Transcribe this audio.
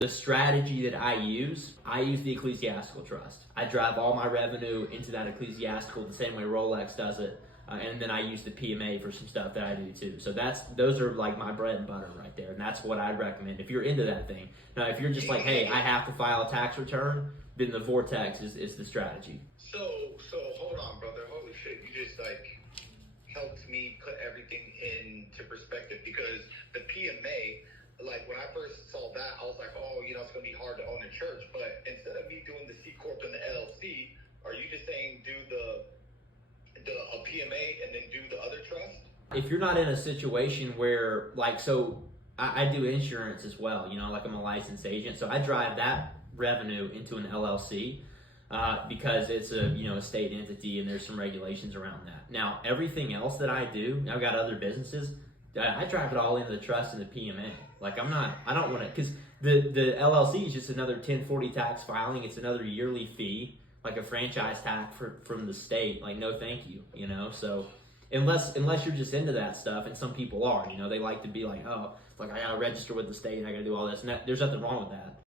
The strategy that I use the ecclesiastical trust. I drive all my revenue into that ecclesiastical the same way Rolex does it. And then I use the PMA for some stuff that I do too. So those are like my bread and butter right there. And that's what I'd recommend if you're into that thing. Now, if you're just like, hey, I have to file a tax return, then the Vortex is the strategy. So hold on, brother. Holy shit. You just like helped me put everything into perspective, because the PMA, like when I first saw that, I was like, oh, it's going to be hard to own a church. But instead of me doing the C Corp and the LLC, are you just saying do a PMA and then do the other trust? If you're not in a situation where, like, so I do insurance as well, like I'm a licensed agent. So I drive that revenue into an LLC because it's a state entity and there's some regulations around that. Now, everything else that I do, I've got other businesses, I drive it all into the trust and the PMA. Like I don't want to, because the LLC is just another 1040 tax filing. It's another yearly fee, like a franchise tax from the state. Like, no, thank you, So unless you're just into that stuff, and some people are, they like to be like, oh, like I gotta register with the state and I gotta do all this. And there's nothing wrong with that.